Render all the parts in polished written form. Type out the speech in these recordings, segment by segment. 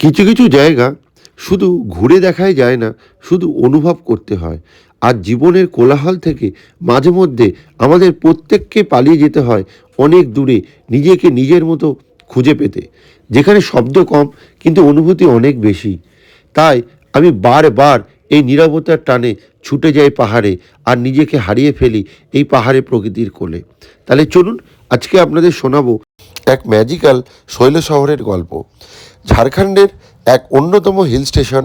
কিছু কিছু জায়গা শুধু ঘুরে দেখাই যায় না, শুধু অনুভব করতে হয়। আর জীবনের কোলাহল থেকে মাঝে মধ্যে আমাদের প্রত্যেককে পালিয়ে যেতে হয় অনেক দূরে, নিজেকে নিজের মতো খুঁজে পেতে, যেখানে শব্দ কম কিন্তু অনুভূতি অনেক বেশি। তাই আমি বারবার এই নীরবতার টানে ছুটে যাই পাহাড়ে, আর নিজেকে হারিয়ে ফেলি এই পাহাড়ে প্রকৃতির কোলে। তাহলে চলুন আজকে আপনাদের শোনাবো এক ম্যাজিক্যাল শৈল শহরের গল্প। ঝাড়খণ্ডের এক অন্যতম হিল স্টেশন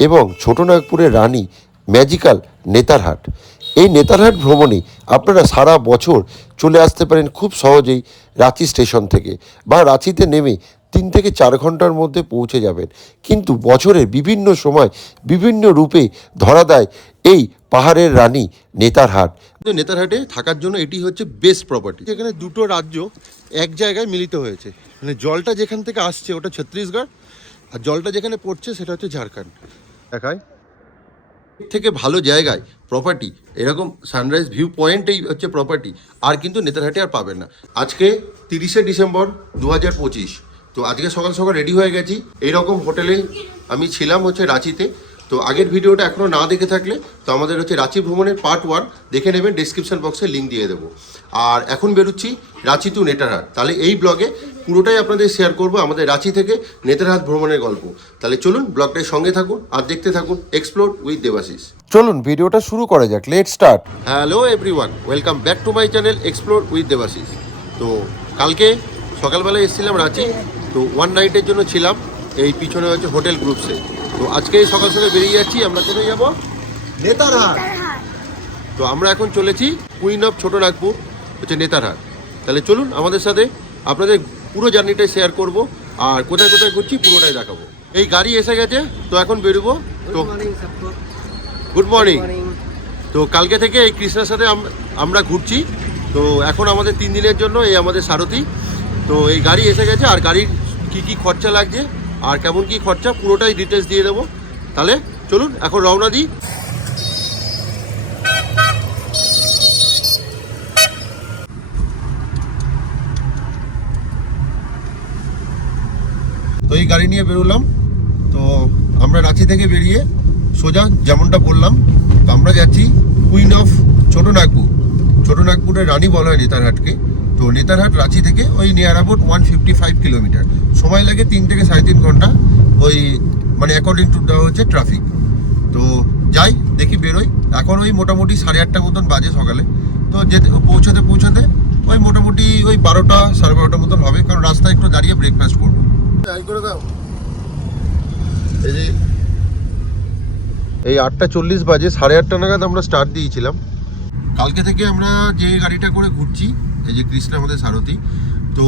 এবং ছোটনাগপুরের রানী ম্যাজিক্যাল নেতারহাট। এই নেতারহাট ভ্রমণে আপনারা সারা বছর চলে আসতে পারেন খুব সহজেই রাঁচি স্টেশন থেকে, বা রাঁচিতে নেমে 3 থেকে 4 ঘন্টার মধ্যে পৌঁছে যাবেন। কিন্তু বছরের বিভিন্ন সময় বিভিন্ন রূপে ধরা দেয় এই পাহাড়ের রানী নেতারহাট। নেতারহাটে থাকার জন্য এটি হচ্ছে বেস্ট প্রপার্টি, যেখানে দুটো রাজ্য এক জায়গায় মিলিত হয়েছে। মানে জলটা যেখান থেকে আসছে ওটা ছত্তিশগড়, আর জলটা যেখানে পড়ছে সেটা হচ্ছে ঝাড়খণ্ড। দেখায় থেকে ভালো জায়গায় প্রপার্টি, এরকম সানরাইজ ভিউ পয়েন্টেই হচ্ছে প্রপার্টি, আর কিন্তু নেতারহাটে আর পাবেন না। আজকে 30শে ডিসেম্বর 2025। তো আজকে সকাল সকাল রেডি হয়ে গেছি। এইরকম হোটেলে আমি ছিলাম হচ্ছে রাঁচিতে। তো আগের ভিডিওটা এখনও না দেখে থাকলে তো আমাদের হচ্ছে রাঁচি ভ্রমণের পার্ট 1 দেখে নেবেন, ডেসক্রিপশন বক্সে লিঙ্ক দিয়ে দেবো। আর এখন বেরোচ্ছি রাঁচি টু নেতারহাট। তাহলে এই ব্লগে পুরোটাই আপনাদের শেয়ার করব আমাদের রাঁচি থেকে নেতারহাট ভ্রমণের গল্প। তাহলে চলুন ব্লগটার সঙ্গে থাকুন আর দেখতে থাকুন এক্সপ্লোর উইথ দেবাশিস। চলুন ভিডিওটা শুরু করা যাক, let start. Hello everyone, welcome back to my channel explore with Debashis. তো কালকে সকালবেলায় এসেছিলাম রাঁচি, তো 1 নাইটের জন্য ছিলাম। এই পিছনে হচ্ছে হোটেল গ্রুপসে। তো আজকে সকাল সকাল বেরিয়ে যাচ্ছি। আমরা কোথায় যাবো? নেতারহাট। তো আমরা এখন চলেছি কুইন অফ ছোটনাগপুর হচ্ছে নেতারহাট। তাহলে চলুন আমাদের সাথে, আপনাদের পুরো জার্নিটাই শেয়ার করব, আর কোথায় কোথায় ঘুরছি পুরোটাই দেখাবো। এই গাড়ি এসে গেছে, তো এখন বেরোবো। তো গুড মর্নিং। তো কালকে থেকে এই কৃষ্ণার সাথে আমরা ঘুরছি। তো এখন আমাদের 3 দিনের জন্য এই আমাদের সারথি। তো এই গাড়ি এসে গেছে, আর গাড়ির কি খরচা লাগছে আর কেমন কি খরচা পুরোটাই ডিটেলস দিয়ে দেবো। তাহলে চলুন এখন রওনা দিই। তো এই গাড়ি নিয়ে বেরোলাম। তো আমরা রাঁচি থেকে বেরিয়ে সোজা যেমনটা বললাম, তো আমরা যাচ্ছি কুইন অফ ছোটনাগপুর। ছোটনাগপুরের রানী বলা হয় নেতারহাটকে। তো নেতারহাট রাঁচি থেকে ওই নিয়ার অ্যাবাউট 155 কিলোমিটার, সময় লাগে 3 থেকে 3.5 ঘন্টা, ওই মানে অ্যাকর্ডিং টু দেওয়া হচ্ছে ট্রাফিক। তো যাই দেখি বেরোই। এখন ওই মোটামুটি 8:30 মতন বাজে সকালে। তো যেতে পৌঁছাতে ওই মোটামুটি ওই 12টা 12:30 মতন হবে, কারণ রাস্তায় একটু দাঁড়িয়ে ব্রেকফাস্ট করবো। যাই করে দাও। এই 8:40 বাজে, 8:30 নাগাদ আমরা স্টার্ট দিয়েছিলাম। কালকে থেকে আমরা যে গাড়িটা করে ঘুরছি, এই যে কৃষ্ণা আমাদের সারথি, তো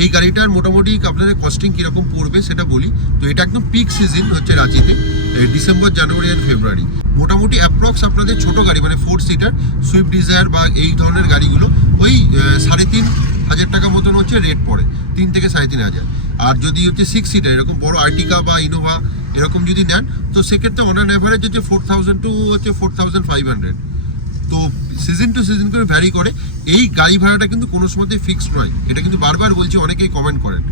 এই গাড়িটার মোটামুটি আপনাদের কস্টিং কীরকম পড়বে সেটা বলি। তো এটা একদম পিক সিজন হচ্ছে রাঁচিতে, ডিসেম্বর, জানুয়ারি আর ফেব্রুয়ারি। মোটামুটি অ্যাপ্রক্স আপনাদের ছোটো গাড়ি মানে 4 সিটার সুইফট ডিজায়ার বা এই ধরনের গাড়িগুলো ওই 3,500 টাকা মতন হচ্ছে রেট পড়ে, 3 থেকে 3,500। আর যদি হচ্ছে 6 সিটার এরকম বড় আর্টিকা বা ইনোভা এরকম যদি নেন, তো সেক্ষেত্রে অন অ্যান অ্যাভারেজ হচ্ছে 4,000 টু হচ্ছে 4,500। তো সিজন টু সিজন করে ভ্যারি করে। এই গাড়ি ভাড়াটা কিন্তু কোনো সময়তে ফিক্সড নয়, এটা কিন্তু বারবার বলছি, অনেকেই কমেন্ট করেন।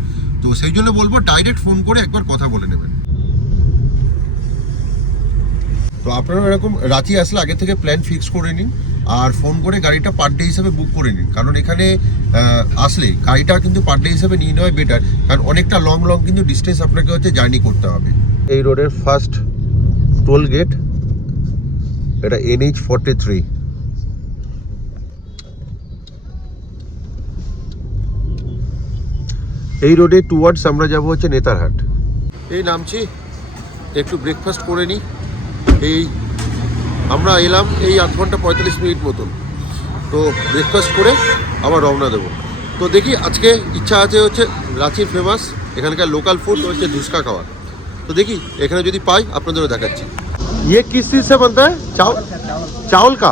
তো সেই জন্য বলবো ডাইরেক্ট ফোন করে একবার কথা বলে নেবেন। তো আপনারা এরকম রাঁচি আসলে আগে থেকে প্ল্যান ফিক্স করে নিন, আর ফোন করে গাড়িটা পার ডে হিসাবে বুক করে নিন, কারণ এখানে আসলে গাড়িটা কিন্তু পার ডে হিসাবে নিয়ে নেওয়া বেটার, কারণ অনেকটা লং কিন্তু ডিস্টেন্স আপনাকে হচ্ছে জার্নি করতে হবে। এই রোডের ফার্স্ট টোল গেট, এটা NH 43। এই রোডে টুয়ার্ডস আমরা যাব হচ্ছে নেতারহাট। এই নামছি, একটু ব্রেকফাস্ট করে নিই। এই আমরা এলাম এই 8 ঘন্টা 45 মিনিট মতন। তো ব্রেকফাস্ট করে আবার রওনা দেবো। তো দেখি আজকে ইচ্ছা আছে হচ্ছে রাঁচির ফেমাস এখানকার লোকাল ফুড হচ্ছে ধুসকা খাওয়ার। তো দেখি এখানে যদি পাই আপনাদেরও দেখাচ্ছি। ये किस चीज से बनता है? चावल का।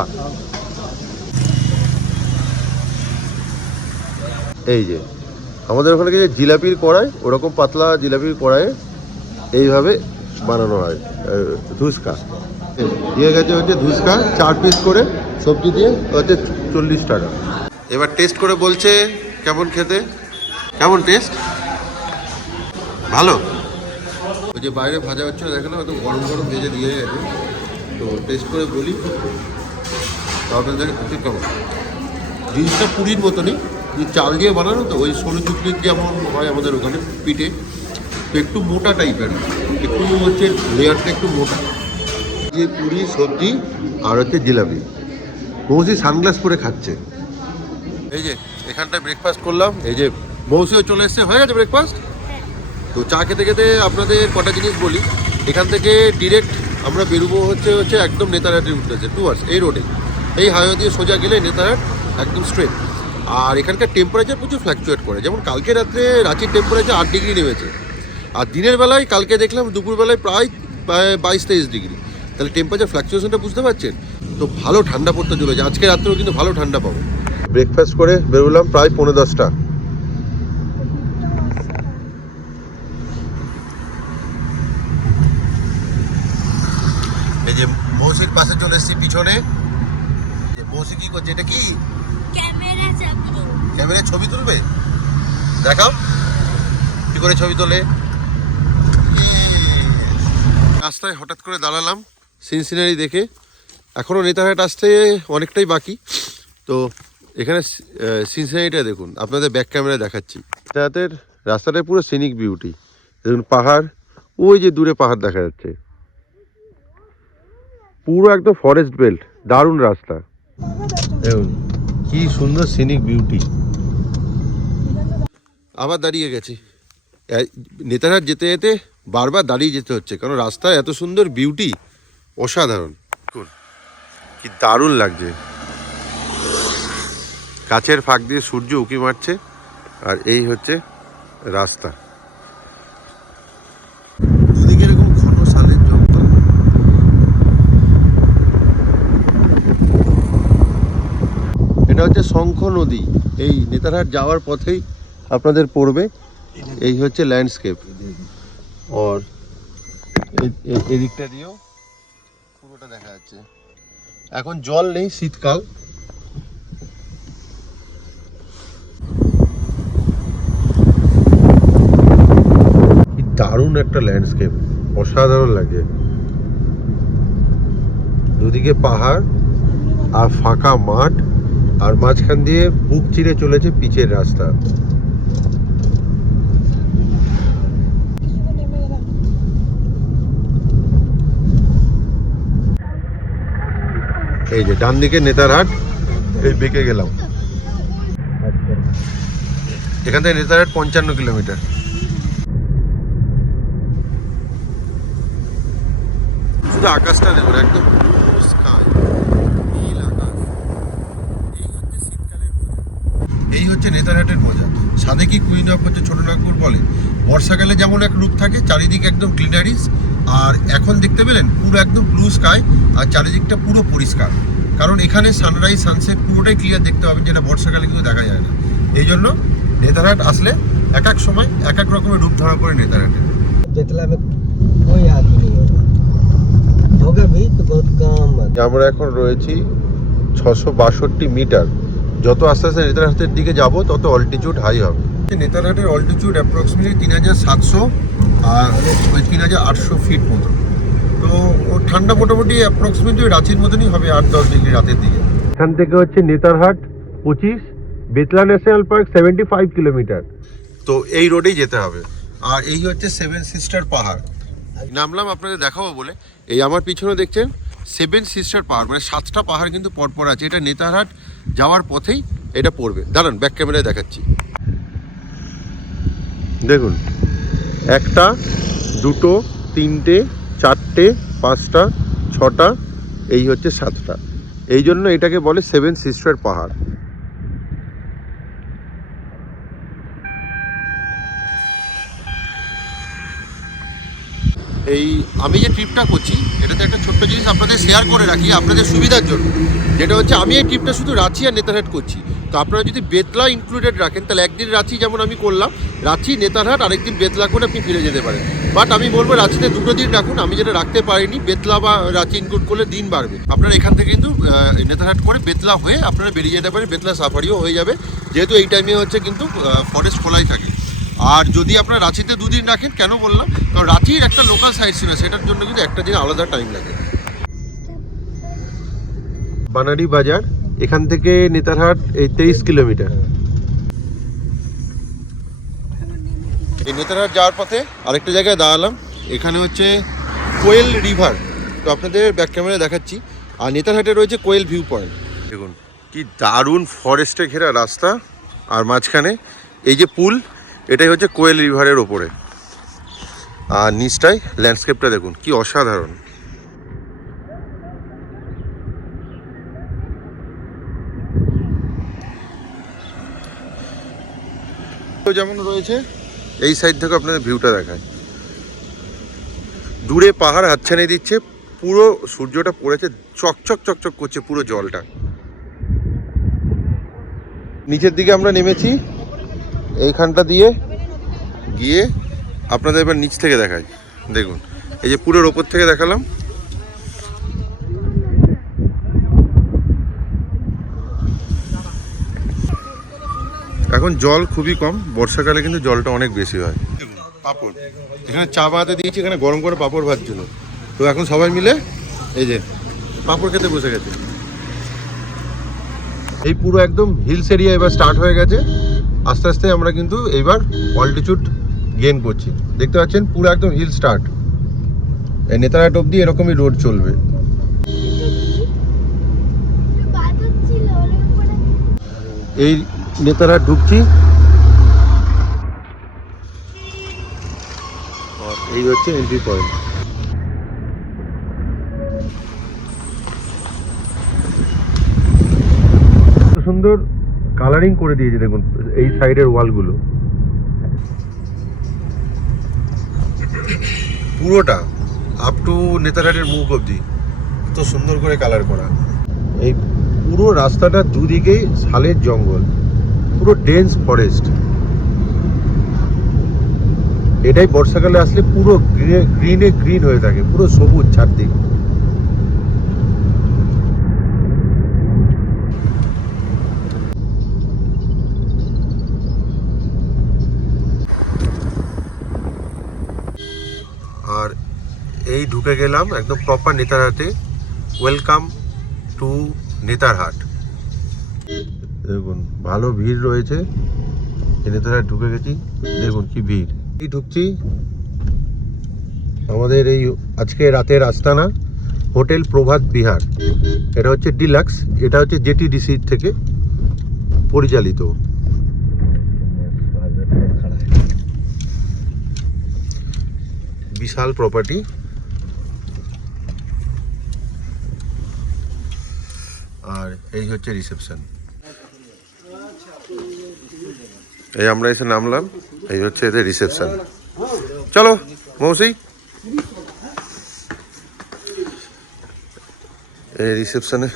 এই যে আমাদের ওখানে যে জিলাপির কড়াই, ওরকম পাতলা জিলাপির কড়াইয়ে এইভাবে বানানো হয় ধুসকা। দিয়ে গেছে হচ্ছে ধুসকা 4 পিস করে সবজি দিয়ে হচ্ছে 40 টাকা। এবার টেস্ট করে বলছে কেমন খেতে, কেমন টেস্ট? ভালো। ওই যে বাইরে ভাজা হচ্ছে দেখেন হয়তো গরম গরম ভেজে দিয়ে গেছে, তো টেস্ট করে বলি আপনাদের ঠিক কেমন। জিনিসটা পুরীর মতনই, চাল দিয়ে বানানো, তো ওই সরু চুকলির যেমন হয় আমাদের ওখানে পিঠে, তো একটু মোটা টাইপের, একটু হচ্ছে লেয়ারটা একটু মোটা। যে পুরি সবজি আর হচ্ছে জিলাপি। মৌসি সানগ্লাস পরে খাচ্ছে। এই যে এখানটায় ব্রেকফাস্ট করলাম, এই যে মৌসিও চলে এসছে, হয়ে গেছে ব্রেকফাস্ট। তো চা খেতে খেতে আপনাদের কটা জিনিস বলি। এখান থেকে ডিরেক্ট আমরা বেরোবো হচ্ছে একদম নেতারহাটের উঠতেছে টুয়ার্স এই রোডে, এই হাইওয়ে দিয়ে সোজা গেলে নেতারহাট একদম স্ট্রেট। আর এখানকার টেম্পারেচার প্রচুর ফ্ল্যাকচুয়েট করে, যেমন কালকে রাত্রে রাঁচির টেম্পারেচার 8 ডিগ্রি নেমেছে, আর দিনের বেলায় কালকে দেখলাম দুপুরবেলায় প্রায় 22-23 ডিগ্রি। তাহলে টেম্পারেচার ফ্ল্যাকচুয়েশনটা বুঝতে পারছেন। তো ভালো ঠান্ডা পড়তে চলেছে, আজকে রাত্রেও কিন্তু ভালো ঠান্ডা পাবো। ব্রেকফাস্ট করে বেরোলাম প্রায় 9:45টা। এই যে মৌসির পাশে চলে এসেছি পিছনে। মৌসি কি করছে, এটা কি ক্যামেরায় ছবি তুলবে? দেখাও কি করে ছবি তোলে। রাস্তায় হঠাৎ করে দাঁড়ালাম সিনসিনারি দেখে, এখনও নেতারহাট আসতে অনেকটাই বাকি। তো এখানে সিনসিনারিটা দেখুন, আপনাদের ব্যাক ক্যামেরায় দেখাচ্ছি। নেতারহাটের রাস্তাটায় পুরো সিনিক বিউটি, দেখুন পাহাড়, ওই যে দূরে পাহাড় দেখা যাচ্ছে, পুরো একদম ফরেস্ট বেল্ট, দারুণ রাস্তা। দেখুন কি সুন্দর সিনিক বিউটি। আবার দাঁড়িয়ে গেছি, নেতারহাট যেতে যেতে বারবার দাঁড়িয়ে যেতে হচ্ছে, কারণ রাস্তায় এত সুন্দর বিউটি, অসাধারণ। কি দারুণ লাগছে, গাছের ফাঁক দিয়ে সূর্য উঁকি মারছে, আর এই হচ্ছে রাস্তা। দুদিকে এরকম ঘন শালের জঙ্গল। এটা হচ্ছে শঙ্খ নদী, এই নেতারহাট যাওয়ার পথেই আপনাদের পড়বে। এই হচ্ছে ল্যান্ডস্কেপ, আর এদিকটা দিয়েও পুরোটা দেখা যাচ্ছে। এখন জল নেই, শীতকাল। কি দারুণ একটা ল্যান্ডস্কেপ, অসাধারণ লাগে। দুদিকে পাহাড় আর ফাঁকা মাঠ, আর মাঝখান দিয়ে বুক চিরে চলেছে পিচের রাস্তা। এই যে ডান দিকে নেতারহাট, এই বেঁকে গেলাম। এখান থেকে নেতারহাট 55 কিলোমিটার। শুধু আকাশটা দেখুন, একদম স্কাই, নীল আকাশ। এই হচ্ছে নেতারহাটের মজা। সাদেকি কুইন অফ হচ্ছে ছোটনাগপুর বলে। বর্ষাকালে যেমন এক রূপ থাকে, চারিদিকে একদম গ্রিনারিস, আর এখন দেখতে পেলেন পুরো একদম ব্লু স্কাই, আর চারিদিকটা পুরো পরিষ্কার। কারণ এখানে সানরাইজ সানসেট পুরোটাই ক্লিয়ার দেখতে পাবেন, যেটা বর্ষাকালে কিন্তু দেখা যায় না। এই জন্য নেতারহাট আসলে এক এক সময় এক এক রকমের রূপ ধরা পড়ে নেতারহাটে। আমরা এখন রয়েছি 662 মিটার। যত আস্তে আস্তে নেতারহাটের দিকে যাব তত অল্টিটিউড হাই হবে। নেতারহাটের অল্টিটিউড অ্যাপ্রক্সিমেটলি 3700 আর ওই 3800 ফিট মতো। তো ও ঠান্ডা মোটামুটি অ্যাপ্রক্সিমেটলি রাঁচির মতনই হবে, 8-10 ডিগ্রি রাতের দিকে। এখান থেকে হচ্ছে Netarhat 25, Betla national park 75 kilometre. তো এই রোডেই যেতে হবে। আর এই হচ্ছে 7 সিস্টার পাহাড়। নামলাম আপনাদের দেখাবো বলে। এই আমার পিছনে দেখছেন 7 সিস্টার পাহাড়, মানে 7টা পাহাড় কিন্তু পরপর আছে। এটা নেতারহাট যাওয়ার পথেই এটা পড়বে। দাঁড়ান ব্যাক ক্যামেরায় দেখাচ্ছি। দেখুন, 1টা 2টো 3টে 4টে 5টা 6টা, এই হচ্ছে 7টা। এই জন্য এটাকে বলে 7 সিস্টার পাহাড়। এই আমি যে ট্রিপটা করছি, এটাতে একটা ছোট্ট জিনিস আপনাদের শেয়ার করে রাখি আপনাদের সুবিধার জন্য, যেটা হচ্ছে আমি এই ট্রিপটা শুধু রাঁচি আর নেতারহাট করছি। তো আপনারা যদি বেতলা ইনক্লুডেড রাখেন, তাহলে একদিন রাঁচি যেমন আমি করলাম, রাঁচি নেতারহাট, আরেকদিন বেতলা করে আপনি ফিরে যেতে পারেন। বাট আমি বলবো রাঁচিতে 2টো দিন রাখুন। আমি যেটা রাখতে পারিনি, বেতলা বা রাঁচি ইনক্লুড করলে দিন বাড়বে। আপনারা এখান থেকে কিন্তু নেতারহাট করে বেতলা হয়ে আপনারা বেরিয়ে যেতে পারেন, বেতলা সাফারিও হয়ে যাবে, যেহেতু এই টাইমে হচ্ছে কিন্তু ফরেস্ট খোলাই থাকে। আর যদি আপনারা রাঁচিতে 2 দিন রাখেন, কেন বললাম, কারণ রাঁচির একটা লোকাল সাইট সিন আছে, সেটার জন্য কিন্তু একটা দিন আলাদা টাইম লাগে। বানারি বাজার, এখান থেকে নেতারহাট এই 23 কিলোমিটার। এই নেতারহাট যাওয়ার পথে আরেকটা জায়গায় দাঁড়ালাম, এখানে হচ্ছে কোয়েল রিভার, তো আপনাদের ব্যাক ক্যামেরায় দেখাচ্ছি। আর নেতারহাটে রয়েছে কোয়েল ভিউ পয়েন্ট। দেখুন কি দারুণ ফরেস্টে ঘেরা রাস্তা, আর মাঝখানে এই যে পুল, এটাই হচ্ছে কোয়েল রিভারের ওপরে। আর নিচটায় ল্যান্ডস্কেপটা দেখুন কি অসাধারণ। যেমন রয়েছে এই সাইড থেকে আপনাদের ভিউটা দেখায়, দূরে পাহাড় হাতছানি দিচ্ছে, পুরো সূর্যটা পড়েছে, চকচক চকচক করছে পুরো জলটা। নিচের দিকে আমরা নেমেছি, এইখানটা দিয়ে গিয়ে আপনাদের এবার নিচ থেকে দেখাই। দেখুন এই যে পুরোর ওপর থেকে দেখালাম, এখন জল খুবই কম, বর্ষাকালে কিন্তু জলটা অনেক বেশি হয়। পাঁপড় এখানে চা বানাতে দিয়েছি, এখানে গরম করে পাঁপড় ভাজছিল, তো এখন সবাই মিলে এই যে পাঁপড় খেতে বসে গেছে। এই পুরো একদম হিলস এরিয়া এবার স্টার্ট হয়ে গেছে, আস্তে আস্তে আমরা কিন্তু এইবার অল্টিটিউড গেইন করছি। দেখতে পাচ্ছেন পুরো একদম হিল স্টার্ট, এই নেতারহাট অবধি এরকমই রোড চলবে। এই নেতারহাট ঢুকছি, এই হচ্ছে এন্ট্রি পয়েন্ট। সুন্দর কালারিং করে দিয়েছে দেখুন এই সাইডের ওয়ালগুলো, পুরোটা আপ টু নেতারহাটের মুখ অবধি এত সুন্দর করে কালার করা। এই পুরো রাস্তাটা দুদিকেই শালের জঙ্গল, পুরো ডেন্স ফরেস্ট। এটাই বর্ষাকালে আসলে পুরো গ্রিনে গ্রিন হয়ে থাকে, পুরো সবুজ চারদিক। আর এই ঢুকে গেলাম একদম প্রপার নেতারহাটে। Welcome to Netarhat. দেখুন ভালো ভিড় রয়েছে, নেতারহাট ঢুকে গেছি, দেখুন কি ভিড়। এই ঢুকছি আমাদের এই আজকে রাতের আস্তানা হোটেল প্রভাত বিহার। এটা হচ্ছে ডিলাক্স, এটা হচ্ছে জেটিডিসি থেকে পরিচালিত। বিশাল প্রপার্টি। আর এই হচ্ছে রিসেপশন। এই আমরা এসে নামলাম, এই হচ্ছে এদের রিসেপশন। চলো মৌসি, এই রিসেপশনে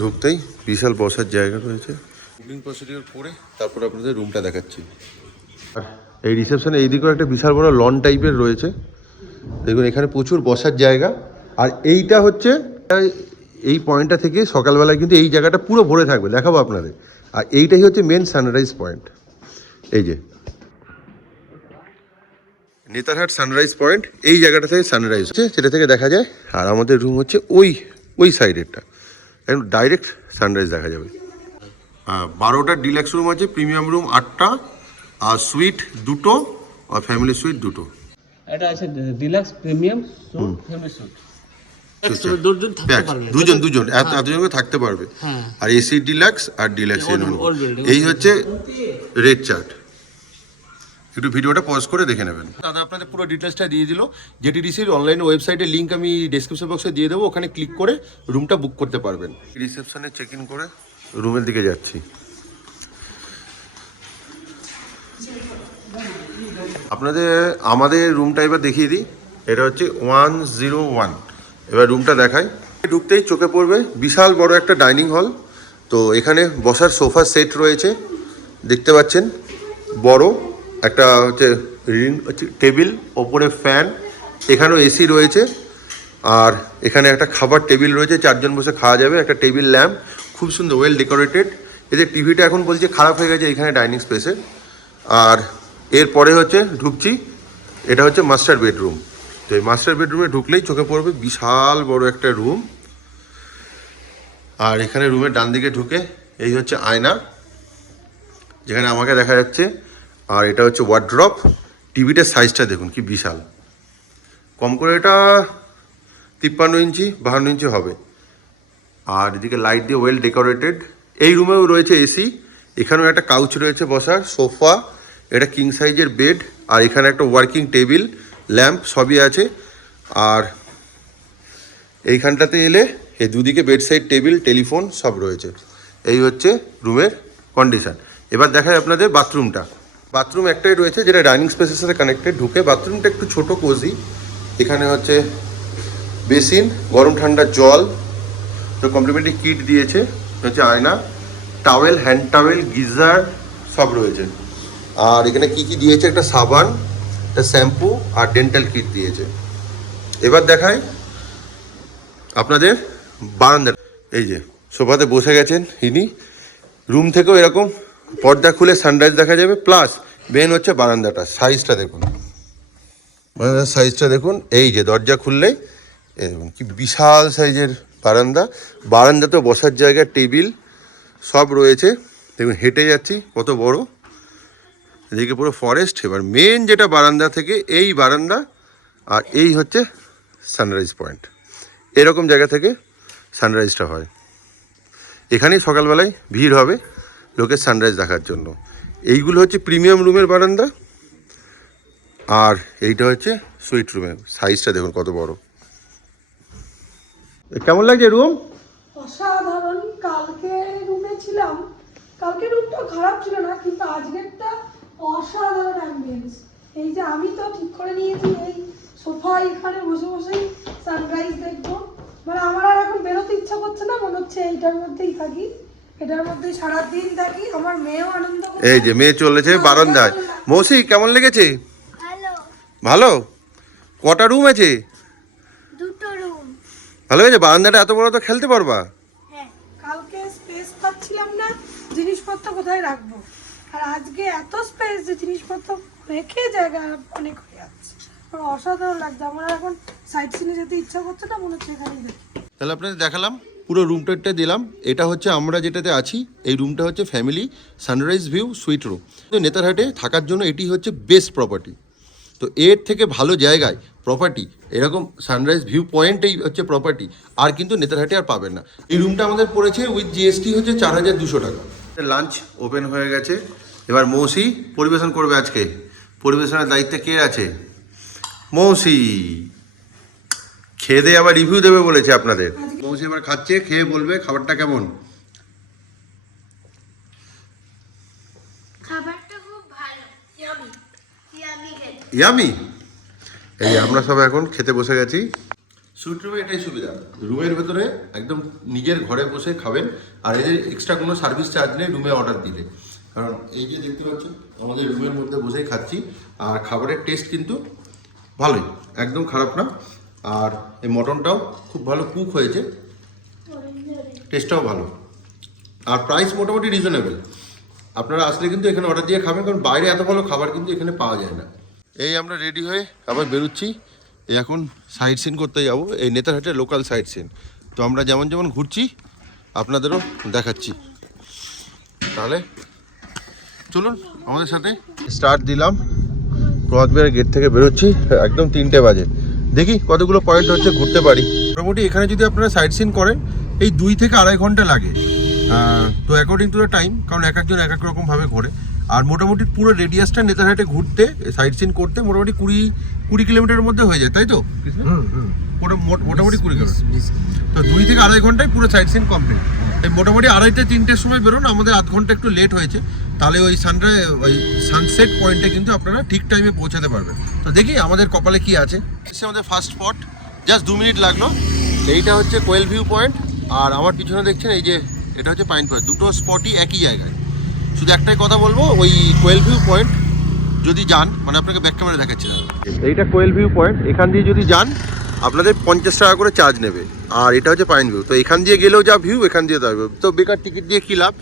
ঢুকতেই বিশাল বসার জায়গা রয়েছে। বুকিং প্রসিডিওর করে তারপর আপনাদের রুমটা দেখাচ্ছি। আর এই রিসেপশনে এইদিকেও একটা বিশাল বড় লন টাইপের রয়েছে, দেখুন এখানে প্রচুর বসার জায়গা। আর এইটা হচ্ছে এই পয়েন্টটা থেকে সকালবেলায় কিন্তু এই জায়গাটা পুরো ভরে থাকবে, দেখাবো আপনাদের। আর এইটাই হচ্ছে মেন সানরাইজ পয়েন্ট। এই যে নেতারহাট সানরাইজ পয়েন্ট, এই জায়গাটা থেকে সানরাইজ হচ্ছে, সেটা থেকে দেখা যায়। আর আমাদের রুম হচ্ছে ওই সাইডেরটা, একদম ডাইরেক্ট সানরাইজ দেখা যাবে। 12টা ডিলাক্স রুম আছে, প্রিমিয়াম রুম 8টা, আর সুইট 2টো, আর ফ্যামিলি সুইট 2টো। এটা আছে deluxe premium suite family suite, দুজন এতজন থাকতে পারবে। আর এসি ডিলাক্স আর ডিলাক্স এই হচ্ছে রেট চার্ট। একটু ভিডিওটা পজ করে দেখে নেবেন। দাদা আপনাদের পুরো ডিটেলসটা দিয়ে দিল। জেটিডিসির অনলাইন ওয়েবসাইটের লিঙ্ক আমি ডেসক্রিপশন বক্সে দিয়ে দেবো, ওখানে ক্লিক করে রুমটা বুক করতে পারবেন। রিসেপশনে চেক ইন করে রুমের দিকে যাচ্ছি। আমাদের রুমটা এবার দেখিয়ে দিই। এটা হচ্ছে 101। এবার রুমটা দেখাই। ঢুকতেই চোখে পড়বে বিশাল বড় একটা ডাইনিং হল। তো এখানে বসার সোফা সেট রয়েছে, দেখতে পাচ্ছেন। বড় একটা হচ্ছে টেবিল, ওপরে ফ্যান, এখানেও এসি রয়েছে। আর এখানে একটা খাবার টেবিল রয়েছে, 4 জন বসে খাওয়া যাবে। একটা টেবিল ল্যাম্প, খুব সুন্দর ওয়েল ডেকোরেটেড। এদের টিভিটা এখন বলছে খারাপ হয়ে গেছে এখানে ডাইনিং স্পেসে। আর এরপরে হচ্ছে ঢুকছি, এটা হচ্ছে মাস্টার বেডরুম। তো এই মাস্টার বেডরুমে ঢুকলেই চোখে পড়বে বিশাল বড় একটা রুম। আর এখানে রুমের ডান দিকে ঢুকে এই হচ্ছে আয়না, যেখানে আমাকে দেখা যাচ্ছে। আর এটা হচ্ছে ওয়ার্ড্রপ। টিভিটার সাইজটা দেখুন কি বিশাল, কম করে এটা 53 ইঞ্চি 52 ইঞ্চি হবে। আর এদিকে লাইট দিয়ে ওয়েল ডেকোরেটেড। এই রুমেও রয়েছে এসি, এখানেও একটা কাউচ রয়েছে বসার, সোফা, এটা কিং সাইজের বেড, আর এখানে একটা ওয়ার্কিং টেবিল, ল্যাম্প সবই আছে। আর এইখানটাতে এলে এই দুদিকে বেড সাইড টেবিল, টেলিফোন সব রয়েছে। এই হচ্ছে রুমের কন্ডিশন। এবার দেখায় আপনাদের বাথরুমটা। বাথরুম একটাই রয়েছে যেটা ডাইনিং স্পেসের সাথে কানেক্টেড। ঢুকে বাথরুমটা একটু ছোট কোজি। এখানে হচ্ছে বেসিন, গরম ঠান্ডা জল, তো কমপ্লিমেন্টারি কিট দিয়েছে, হচ্ছে আয়না, টাওয়েল, হ্যান্ড টাওয়েল, গিজার সব রয়েছে। আর এখানে কি কি দিয়েছে, একটা সাবান, একটা শ্যাম্পু আর ডেন্টাল কিট দিয়েছে। এবার দেখাই আপনাদের বারান্দা। এই যে সোফাতে বসে গেছেন ইনি। রুম থেকেও এরকম পর্দা খুলে সানরাইজ দেখা যাবে, প্লাস মেন হচ্ছে বারান্দাটা, সাইজটা দেখুন, বারান্দার সাইজটা দেখুন। এই যে দরজা খুললেই এরকম কি বিশাল সাইজের বারান্দা। বারান্দাতেও বসার জায়গা, টেবিল সব রয়েছে। দেখুন হেঁটে যাচ্ছি কত বড়, এদিকে পুরো ফরেস্ট। এবার মেন যেটা বারান্দা থেকে এই বারান্দা, আর এই হচ্ছে সানরাইজ পয়েন্ট। এরকম জায়গা থেকে সানরাইজটা হয়। এখানেই সকালবেলায় ভিড় হবে লোকের সানরাইজ দেখার জন্য। এইগুলো হচ্ছে প্রিমিয়াম রুমের বারান্দা। আর এইটা হচ্ছে সুইট রুমের সাইজটা দেখুন কত বড়। কেমন লাগছে রুম? অসাধারণ। কালকে রুমে ছিলাম, কালকে রুমটা খারাপ ছিল না, কিন্তু আজকেরটা অসাধারণ অ্যাম্বিয়েন্স। এই যে আমি তো ঠিক করে নিয়েছি এই সোফা এখানে বসে বসেই সানরাইজ দেখবো। মানে আমার আর এখন বেরোতে ইচ্ছা করছে না, মনে হচ্ছে এইটার মধ্যেই থাকি, এটার মধ্যেই সারাদিন থাকি। আমার মেয়েও আনন্দ করছে। এই যে মেয়ে চলেছে বারান্দায়। মৌসি কেমন লেগেছে? ভালো। ভালো। কটা রুম আছে? দুটো রুম। ভালো হয়েছে। বারান্দাটা এত বড় তো খেলতে পারবা। হ্যাঁ। কালকে স্পেস পাচ্ছিলাম না জিনিসপত্র কোথায় রাখবো, আর আজকে এত স্পেস যে জিনিসপত্র রেখে জায়গা অনেক হয়ে যাচ্ছে। আমার অসাধারণ লাগছে। আমার এখন সাইড সিনে যেতে ইচ্ছা করছে না, মনে হচ্ছে এখানেই দেখি। তাহলে আপনাদের দেখালাম, পুরো রুমটা দিলাম। এটা হচ্ছে আমরা যেটাতে আছি, এই রুমটা হচ্ছে family sunrise view sweet room. তো নেতারহাটে থাকার জন্য এটি হচ্ছে বেস্ট প্রপার্টি। তো এর থেকে ভালো জায়গায় প্রপার্টি, এরকম সানরাইজ ভিউ পয়েন্টেই হচ্ছে প্রপার্টি, আর কিন্তু নেতারহাটে আর পাবেন না। এই রুমটা আমাদের পড়েছে উইথ জিএসটি হচ্ছে 4200 টাকা। লাঞ্চ ওপেন হয়ে গেছে। এবার মৌসি পরিবেশন করবে। আজকে পরিবেশনের দায়িত্বে কে আছে? মৌসি। খেয়ে দিয়ে আবার রিভিউ দেবে বলেছে আপনাদের। মৌসি এবার খাচ্ছে, খেয়ে বলবে খাবারটা কেমন। খাবারটা খুব ভালো। ইয়ামি। ইয়ামি খেতে। ইয়ামি। এই আমরা সব এখন খেতে বসে গেছি। সুইট রুমে এটাই সুবিধা, রুমের ভেতরে একদম নিজের ঘরে বসে খাবেন। আর এদের এক্সট্রা কোনো সার্ভিস চার্জ নেই রুমে অর্ডার দিলে। কারণ এই যে দেখতে পাচ্ছেন আমাদের রুমের মধ্যে বসেই খাচ্ছি। আর খাবারের টেস্ট কিন্তু ভালোই, একদম খারাপ না। আর এই মটনটাও খুব ভালো কুক হয়েছে, টেস্টটাও ভালো। আর প্রাইস মোটামুটি রিজনেবল। আপনারা আসলে কিন্তু এখানে অর্ডার দিয়ে খাবেন, কারণ বাইরে এত ভালো খাবার কিন্তু এখানে পাওয়া যায় না। এই আমরা রেডি হয়ে আবার বেরোচ্ছি। এই এখন সাইট সিন করতে যাবো, এই নেতারহাটের লোকাল সাইট সিন। তো আমরা যেমন যেমন ঘুরছি আপনাদেরও দেখাচ্ছি। তাহলে চলুন আমাদের সাথে। স্টার্ট দিলাম, প্রভাতবের গেট থেকে বেরোচ্ছি, একদম 3টে বাজে। দেখি কতগুলো পয়েন্ট হচ্ছে ঘুরতে পারি। মোটামুটি এখানে যদি আপনারা সাইট সিন করেন এই 2 থেকে আড়াই ঘন্টা লাগে। তো অ্যাকর্ডিং টু দ্য টাইম, কারণ এক একজন এক এক রকমভাবে ঘোরে। আর মোটামুটি পুরো রেডিয়াসটা নেতারহাটে ঘুরতে, সাইট সিন করতে মোটামুটি 20 কিলোমিটারের মধ্যে হয়ে যায়, তাই তো? মোটামুটি 20 কিলোমিটার। তো 2 থেকে আড়াই ঘন্টায় পুরো সাইট সিন কমপ্লিট। এই মোটামুটি 2:30-3টের সময় বেরোন, আমাদের আধ ঘন্টা একটু লেট হয়েছে। তাহলে ওই সানসেট পয়েন্টে কিন্তু আপনারা ঠিক টাইমে পৌঁছাতে পারবেন। তো দেখি আমাদের কপালে কি আছে। আমাদের ফার্স্ট স্পট, জাস্ট 2 মিনিট লাগলো। এইটা হচ্ছে কোয়েল ভিউ পয়েন্ট, আর আমার পিছনে দেখছেন এই যে এটা হচ্ছে পাইন পয়েন্ট। দুটো স্পটই একই জায়গায়। শুধু একটাই কথা বলবো, ওই কোয়েল ভিউ পয়েন্ট যদি যান, মানে আপনাকে ব্যাক ক্যামেরা দেখাচ্ছি না, এইটা কোয়েল ভিউ পয়েন্ট, এখান দিয়ে যদি যান আপনাদের 50 টাকা করে চার্জ নেবে। আর এটা হচ্ছে পাইন ভিউ। তো এখান দিয়ে গেলেও যা ভিউ, এখান দিয়ে যাবে তো বেকার টিকিট দিয়ে কী লাভ।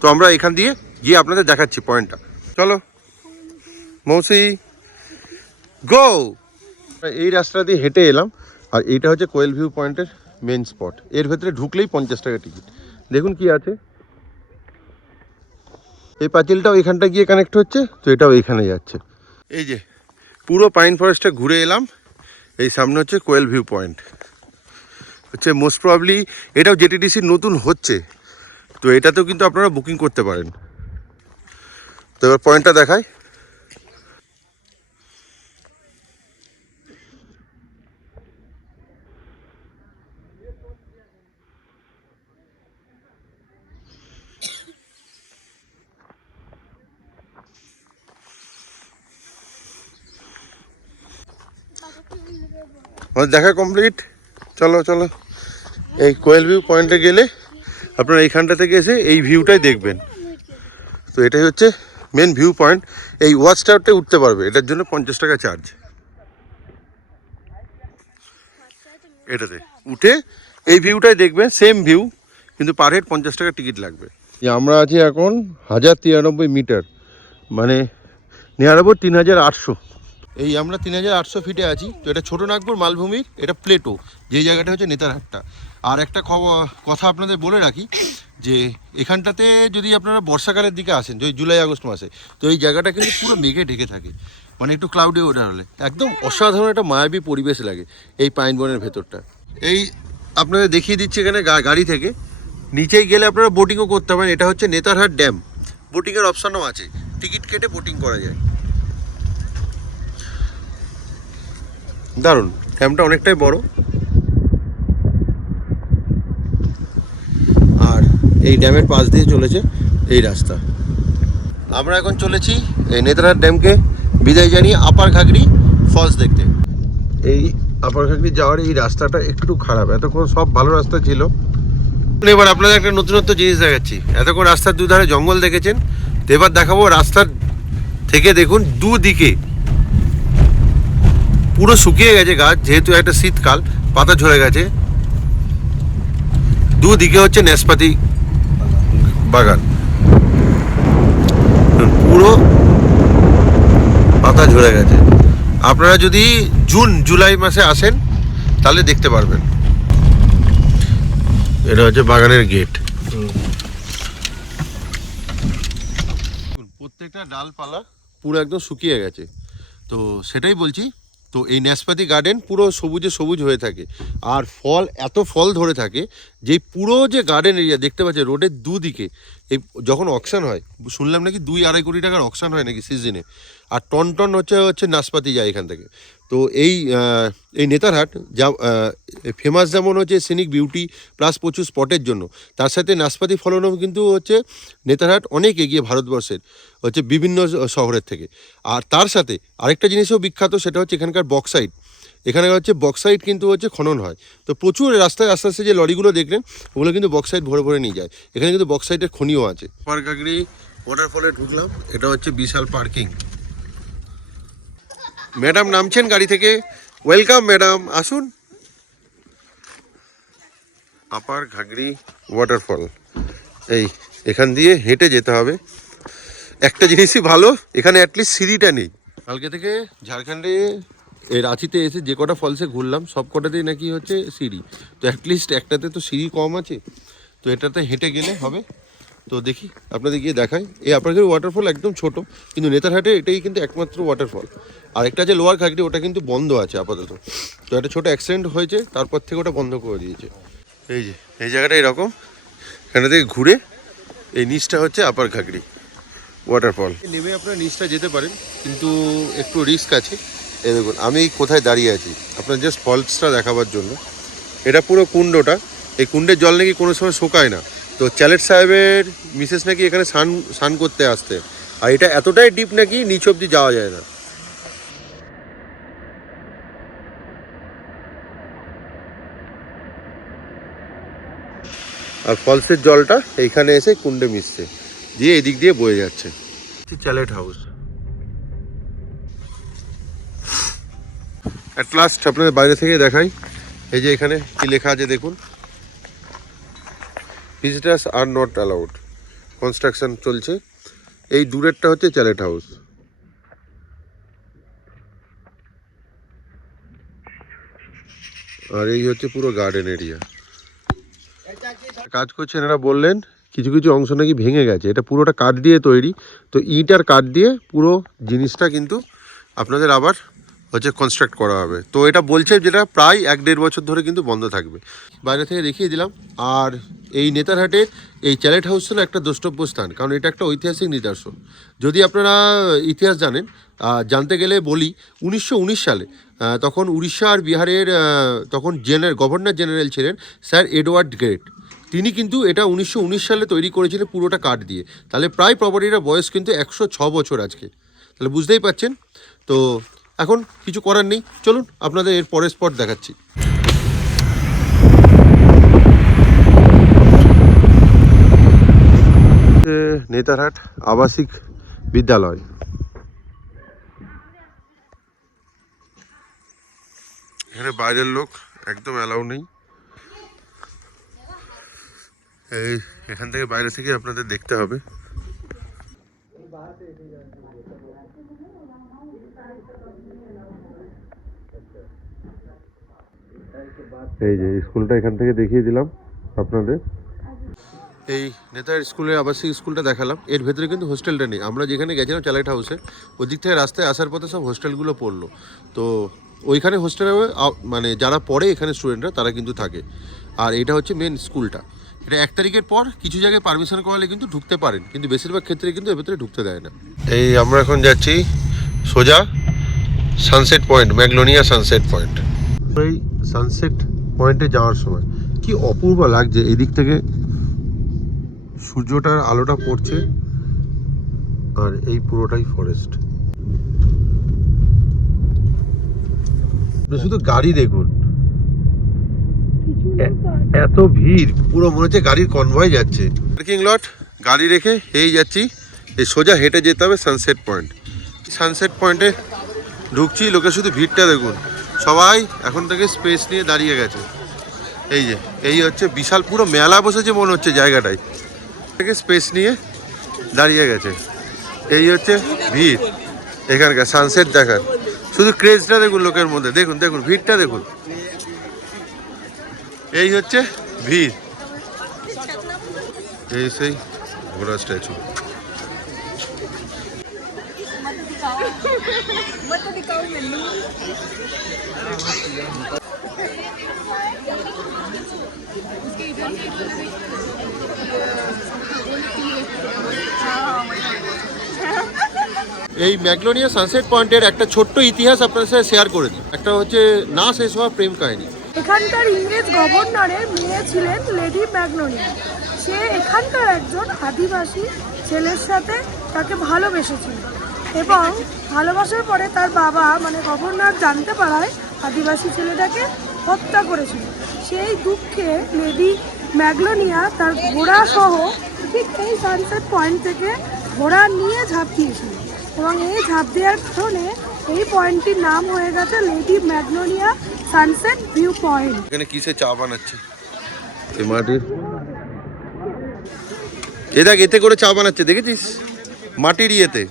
তো আমরা এখান দিয়ে গিয়ে আপনাদের দেখাচ্ছি পয়েন্টটা। চলো মৌসি গো। এই রাস্তা দিয়ে হেঁটে এলাম, আর এইটা হচ্ছে কোয়েল ভিউ পয়েন্টের মেন স্পট। এর ভেতরে ঢুকলেই 50 টাকা টিকিট। দেখুন কি আছে, এই পাঁচিলটাও এখানটা গিয়ে কানেক্ট হচ্ছে, তো এটাও এইখানে যাচ্ছে। এই যে পুরো পাইন ফরেস্টটা ঘুরে এলাম, এই সামনে হচ্ছে কোয়েল ভিউ পয়েন্ট। হচ্ছে মোস্ট প্রবাবলি এটাও জেটিডিসির নতুন হচ্ছে, তো এটাতেও কিন্তু আপনারা বুকিং করতে পারেন। তো এবার পয়েন্টটা দেখায়। আমাদের দেখা কমপ্লিট। চলো চলো, এই কোয়েল ভিউ পয়েন্টে গেলে আপনারা এইখানটা থেকে এসে এই ভিউটাই দেখবেন। তো এটাই হচ্ছে মেন ভিউ পয়েন্ট। এই ওয়াচ টাওয়ারটায় উঠতে পারবে, এটার জন্য 50 টাকা চার্জ। এটাতে উঠে এই ভিউটাই দেখবে, সেম ভিউ, কিন্তু পার হেড 50 টাকা টিকিট লাগবে। আমরা আছি এখন 1093 মিটার, মানে নিয়ার অ্যাবাউট 3800। এই আমরা 3800 ফিটে আছি। তো এটা ছোটো নাগপুর মালভূমির, এটা প্লেটো, যে জায়গাটা হচ্ছে নেতারহাটটা। আর একটা কথা আপনাদের বলে রাখি, যে এখানটাতে যদি আপনারা বর্ষাকালের দিকে আসেন, যে জুলাই আগস্ট মাসে, তো এই জায়গাটা কিন্তু পুরো মেঘে ঢেকে থাকে, মানে একটু ক্লাউডে ওঠার হলে একদম অসাধারণ একটা মায়াবী পরিবেশ লাগে এই পাইন বনের ভেতরটা। এই আপনাদের দেখিয়ে দিচ্ছি এখানে গাড়ি থেকে নিচেই গেলে আপনারা বোটিংও করতে পারেন। এটা হচ্ছে নেতারহাট ড্যাম, বোটিংয়ের অপশানও আছে, টিকিট কেটে বোটিং করা যায়। দারুণ, ড্যামটা অনেকটাই বড়। আর এই ড্যামের পাশ দিয়ে চলেছে এই রাস্তা। আমরা এখন চলেছি এই নেতারহাট ড্যামকে বিদায় জানিয়ে আপার ঘাগরি ফলস দেখতে। এই আপার ঘাগরি যাওয়ার এই রাস্তাটা একটু খারাপ, এতক্ষণ সব ভালো রাস্তা ছিল। এবার আপনাদের একটা নতুনত্ব জিনিস দেখাচ্ছি। এতক্ষণ রাস্তার দুধারে জঙ্গল দেখেছেন, তো এবার দেখাবো রাস্তার থেকে দেখুন দুদিকে পুরো শুকিয়ে গেছে গাছ, যেহেতু একটা শীতকাল, পাতা ঝরে গেছে। দুদিকে হচ্ছে নাশপাতি বাগান, পুরো পাতা ঝরে গেছে। আপনারা যদি জুন জুলাই মাসে আসেন তাহলে দেখতে পারবেন। এটা হচ্ছে বাগানের গেট। প্রত্যেকটা ডালপালা পুরো একদম শুকিয়ে গেছে, তো সেটাই বলছি। তো এই নাশপাতি গার্ডেন পুরো সবুজে সবুজ হয়ে থাকে, আর ফল এত ফল ধরে থাকে যে পুরো যে গার্ডেন এরিয়া দেখতে পাচ্ছে রোডের দুদিকে। এই যখন অকশন হয়, শুনলাম নাকি 2-2.5 কোটি টাকার অকশন হয় নাকি সিজনে, আর টন টন হচ্ছে নাশপাতি যায় এখান থেকে। তো এই নেতারহাট যা ফেমাস, যেমন হচ্ছে সিনিক বিউটি প্লাস প্রচুর স্পটের জন্য, তার সাথে নাশপাতি ফলনও কিন্তু হচ্ছে নেতারহাট অনেক এগিয়ে ভারতবর্ষের হচ্ছে বিভিন্ন শহরের থেকে। আর তার সাথে আরেকটা জিনিসও বিখ্যাত, সেটা হচ্ছে এখানকার বক্সাইট। এখানে হচ্ছে বক্সাইট কিন্তু হচ্ছে খনন হয়, তো প্রচুর রাস্তায় আস্তে আস্তে যে লরিগুলো দেখলেন ওগুলো কিন্তু বক্সাইট ভরে ভরে নিয়ে যায়। এখানে কিন্তু বক্সাইটের খনিও আছে। আপার ঘাগরি ওয়াটারফলে ঢুকলাম, এটা হচ্ছে বিশাল পার্কিং। ম্যাডাম নামছেন গাড়ি থেকে, ওয়েলকাম ম্যাডাম, আসুন। আপার ঘাগরি ওয়াটারফল, এই এখান দিয়ে হেঁটে যেতে হবে। একটা জিনিসই ভালো, এখানে অ্যাটলিস্ট সিঁড়িটা নেই। কালকে থেকে ঝাড়খণ্ডে রাঁচিতে এসে যে কটা ফলসে ঘুরলাম সব কটাতেই নাকি হচ্ছে সিঁড়ি, তো অ্যাটলিস্ট একটাতে তো সিঁড়ি কম আছে, তো এটাতে হেঁটে গেলে হবে। তো দেখি আপনাদের গিয়ে দেখাই। এই আপার ঘাগরি ওয়াটারফল একদম ছোট, কিন্তু নেতারহাটে এটাই কিন্তু একমাত্র ওয়াটারফল। আর একটা যে লোয়ার ঘাগরি, ওটা কিন্তু বন্ধ আছে আপাতত। তো একটা ছোটো অ্যাক্সিডেন্ট হয়েছে, তারপর থেকে ওটা বন্ধ করে দিয়েছে। এই যে এই জায়গাটা এরকম, এখানে থেকে ঘুরে এই নিচটা হচ্ছে আপার ঘাগরি ওয়াটারফল। নেমে আপনারা নিচটা যেতে পারেন, কিন্তু একটু রিস্ক আছে। এই দেখুন আমি কোথায় দাঁড়িয়ে আছি, আপনার জাস্ট ফলসটা দেখাবার জন্য। এটা পুরো কুণ্ডটা, এই কুণ্ডের জল নাকি কোনো সময় শোকায় না। তো চ্যালেট সাহেবের মিসেস নাকি এখানে স্নান করতে আসতে, আর এটা এতটাই ডিপ নাকি নিচ অব্দি যাওয়া যায় না। আর ফলসের জলটা এইখানে এসে কুণ্ডে মিশছে, দিয়ে এদিক দিয়ে বয়ে যাচ্ছে। চ্যালেট হাউস অ্যাট লাস্ট আপনাদের বাইরে থেকে দেখাই। এই যে এখানে কি লেখা আছে দেখুন, visitors are not allowed, construction চলছে। এই দূরেরটা হচ্ছে চ্যালেট হাউস। আর এই হচ্ছে পুরো গার্ডেন এরিয়া। কাজ করছেন এরা বললেন কিছু কিছু অংশ নাকি ভেঙে গেছে, এটা পুরোটা কাঠ দিয়ে তৈরি, তো ইট আর কাঠ দিয়ে পুরো জিনিসটা কিন্তু আপনাদের আবার হচ্ছে কনস্ট্রাক্ট করা হবে। তো এটা বলছে যেটা প্রায় 1-1.5 বছর ধরে কিন্তু বন্ধ থাকবে। বাইরে থেকে দেখিয়ে দিলাম। আর এই নেতারহাটের এই চ্যালেট হাউস হলো একটা দ্রষ্টব্য স্থান, কারণ এটা একটা ঐতিহাসিক নিদর্শন। যদি আপনারা ইতিহাস জানেন, জানতে গেলে বলি 1919 সালে তখন উড়িষ্যা আর বিহারের তখন গভর্নর জেনারেল ছিলেন স্যার এডওয়ার্ড গ্রেট। তিনি কিন্তু এটা 1919 সালে তৈরি করেছিলেন পুরোটা কাঠ দিয়ে। তাহলে প্রায় প্রপার্টিটার বয়স কিন্তু 106 বছর আজকে। তাহলে বুঝতেই পারছেন। তো এখন কিছু করার নেই, চলুন আপনাদের এর পরের স্পট দেখাচ্ছি। নেতারহাট আবাসিক বিদ্যালয়। এখানে বাইরের লোক একদম অ্যালাউ নেই। এই এখান থেকে বাইরে থেকে আপনাদের দেখতে হবে। এই যে স্কুলটা এখান থেকে দেখিয়ে দিলাম আপনাদের। এই নেতার স্কুলের আবাসিক স্কুলটা দেখালাম, এর ভেতরে কিন্তু হোস্টেলটা নেই। আমরা যেখানে গেছিলাম চ্যালেট হাউসে, ওদিক থেকে রাস্তায় আসার পথে সব হোস্টেলগুলো পড়লো। তো ওইখানে হোস্টেলে মানে যারা পড়ে এখানে স্টুডেন্টরা তারা কিন্তু থাকে। আর এটা হচ্ছে মেন স্কুলটা। এটা 1 তারিখের পর কিছু জায়গায় পারমিশন করালে কিন্তু ঢুকতে পারেন, কিন্তু বেশিরভাগ ক্ষেত্রে কিন্তু এর ভেতরে ঢুকতে দেয় না। এই আমরা এখন যাচ্ছি সোজা সানসেট পয়েন্ট, ম্যাগনোনিয়া সানসেট পয়েন্ট। এই সানসেট পয়েন্টে যাওয়ার সময় কি অপূর্ব লাগছে, এই দিক থেকে সূর্যটার আলোটা পড়ছে আর এই পুরোটাই ফরেস্ট। শুধু গাড়ি দেখুন, এত ভিড়, পুরো মনে হচ্ছে গাড়ির কনভয় যাচ্ছে। পার্কিং লট, গাড়ি রেখে এই যাচ্ছি, এই সোজা হেঁটে যেতে হবে সানসেট পয়েন্ট। সানসেট পয়েন্টে ঢুকছি, লোকে শুধু ভিড়টা দেখুন, সবাই এখন থেকে স্পেস নিয়ে দাঁড়িয়ে গেছে। এই যে এই হচ্ছে বিশাল পুরো মেলা বসেছে মনে হচ্ছে জায়গাটায়, থেকে স্পেস নিয়ে দাঁড়িয়ে গেছে। এই হচ্ছে ভিড় এখানকার সানসেট দেখার, শুধু ক্রেজটা দেখুন লোকের মধ্যে, দেখুন দেখুন ভিড়টা দেখুন। এই হচ্ছে ভিড়। এই সেই ঘোড়া স্ট্যাচু। এই ম্যাগনোনিয়া সানসেট পয়েন্টের একটা ছোট্ট ইতিহাস আপনাদের সাথে শেয়ার করে দিই। একটা হচ্ছে না শেষ হওয়া প্রেম কাহিনী। এখানকার ইংরেজ গভর্নরের মেয়ে ছিলেন লেডি ম্যাগনোনিয়া। সে এখানকার একজন আদিবাসী ছেলের সাথে তাকে ভালোবেসেছিল এবং ভালোবাসার পরে তার বাবা মানে গভর্নর জানতে পারায় আদিবাসী ছেলেটাকে হত্যা করেছিল। সেই দুঃখে লেডি ম্যাগনোনিয়া তার ঘোড়া সহ ঠিক এই সানসেট পয়েন্ট থেকে ঘোড়া নিয়ে ঝাঁপ দিয়েছিল এবং এই ঝাঁপ দেওয়ার কারণে এই পয়েন্টটির নাম হয়ে গেছে লেডি ম্যাগনোনিয়া সানসেট ভিউ পয়েন্ট। এখানে কিসে চা বানাচ্ছে এই মাটির, এ দেখ এতে করে চা বানাচ্ছে, দেখেছিস মাটির ইয়েতে।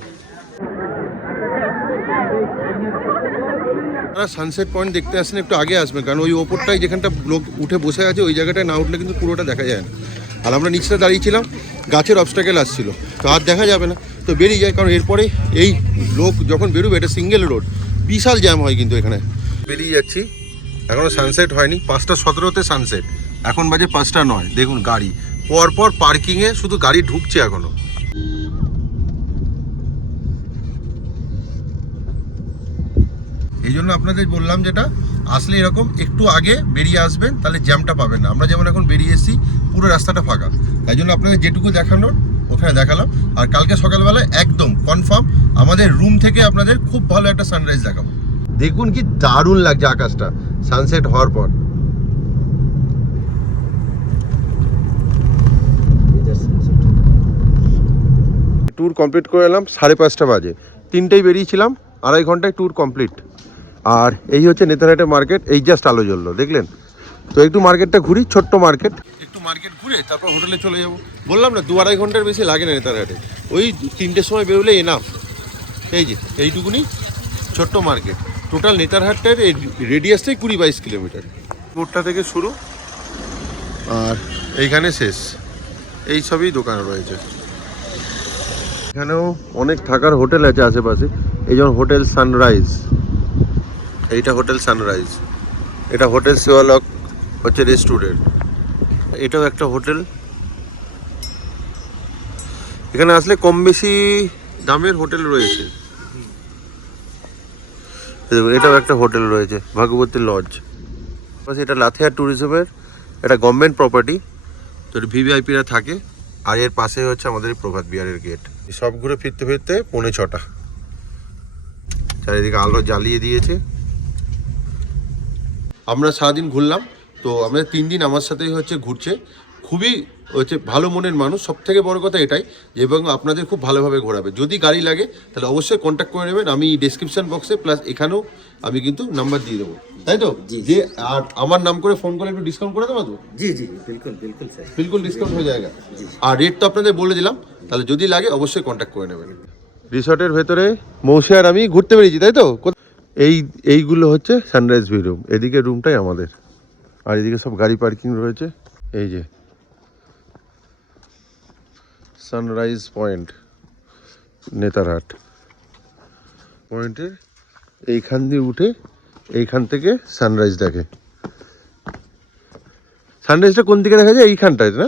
সানসেট পয়েন্ট দেখতে আসেন একটু আগে আসবেন, কারণ ওই ওপরটাই যেখানটা লোক উঠে বসে আছে ওই জায়গাটায় না উঠলে কিন্তু পুরোটা দেখা যায় না। আর আমরা নিচটা দাঁড়িয়েছিলাম, গাছের অবস্টাকেল আসছিল, তো আর দেখা যাবে না, তো বেরিয়ে যায়। কারণ এরপরে এই লোক যখন বেরোবে, এটা সিঙ্গেল রোড, বিশাল জ্যাম হয় কিন্তু এখানে। বেরিয়ে যাচ্ছি, এখনও সানসেট হয়নি, 5:17-তে সানসেট, এখন বাজে 5:09। দেখুন গাড়ি পরপর পার্কিংয়ে, শুধু গাড়ি ঢুকছে এখনও। এই জন্য আপনাদের বললাম যেটা আসলে এরকম একটু আগে বেরিয়ে আসবেন, তাহলে জ্যামটা পাবেন না। আমরা যেমন এখন বেরিয়ে এসেছি, পুরো রাস্তাটা ফাঁকা, তাই জন্য আপনাদের যেটুকু দেখানোর ওখানে দেখালাম। আর কালকে সকালবেলা একদম কনফার্ম আমাদের রুম থেকে আপনাদের খুব ভালো একটা সানরাইজ দেখাবো। দেখুন কি দারুণ লাগছে আকাশটা সানসেট হওয়ার পর। ট্যুর কমপ্লিট করে এলাম 5:30 বাজে, 3টেই বেরিয়েছিলাম, 2.5 ঘন্টায় ট্যুর কমপ্লিট। আর এই হচ্ছে নেতারহাটের মার্কেট, এই জাস্ট আলো জ্বললো দেখলেন। তো একটু মার্কেটটা ঘুরি, ছোট্ট মার্কেট, একটু মার্কেট ঘুরে তারপর হোটেলে চলে যাবো। বললাম না 2-2.5 ঘন্টার বেশি লাগে না নেতারহাটে, ওই 3টের সময় বেরোলে এনাফ। এই যে এইটুকুনি ছোট্ট মার্কেট, টোটাল নেতারহাটের রেডিয়াসটাই 20-22 কিলোমিটার। কোটটা থেকে শুরু আর এইখানে শেষ, এই সবই দোকান রয়েছে। এখানেও অনেক থাকার হোটেল আছে আশেপাশে, এই যেমন হোটেল সানরাইজ, এইটা হোটেল সানরাইজ, এটা হোটেল শিওলক হচ্ছে রেস্টুরেন্ট, এটাও একটা হোটেল। এখানে আসলে কম বেশি দামের হোটেল রয়েছে। এটাও একটা হোটেল রয়েছে, ভাগবতী লজ। এটা লাথিয়া ট্যুরিজমের এটা গভর্নমেন্ট প্রপার্টি, তো ভিভিআইপিরা থাকে। আর এর পাশে হচ্ছে আমাদের প্রভাত বিহারের গেট। সব ঘুরে ফিরতে ফিরতে 5:45, চারিদিকে আলো জ্বালিয়ে দিয়েছে। আমরা সারাদিন ঘুরলাম, তো আমাদের 3 দিন আমার সাথেই হচ্ছে ঘুরছে। খুবই হচ্ছে ভালো মনের মানুষ, সব থেকে বড় কথা এটাই যে এবং আপনাদের খুব ভালোভাবে ঘোরাবে। যদি গাড়ি লাগে তাহলে অবশ্যই কন্ট্যাক্ট করে নেবেন, আমি ডেসক্রিপশন বক্সে প্লাস এখানেও আমি কিন্তু নাম্বার দিয়ে দেবো, তাই তো? যে আর আমার নাম করে ফোন করে একটু ডিসকাউন্ট করে দেবো তো? जी जी बिल्कुल बिल्कुल सर। বিলকুল ডিসকাউন্ট হয়ে যায়গা। আর রেট তো আপনাদের বলে দিলাম, তাহলে যদি লাগে অবশ্যই কন্ট্যাক্ট করে নেবেন। রিসর্টের ভেতরে মৌসি আর আমি ঘুরতে পেরেছি, তাই তো? এইগুলো হচ্ছে সানরাইজ ভিউ রুম, এদিকে রুমটাই আমাদের, আর এদিকে সব গাড়ি পার্কিং রয়েছে। এই যে সানরাইজ পয়েন্ট, নেতারহাট পয়েন্টের এইখান দিয়ে উঠে এইখান থেকে সানরাইজ দেখে। সানরাইজটা কোন দিকে দেখা যায়? এইখানটায় না?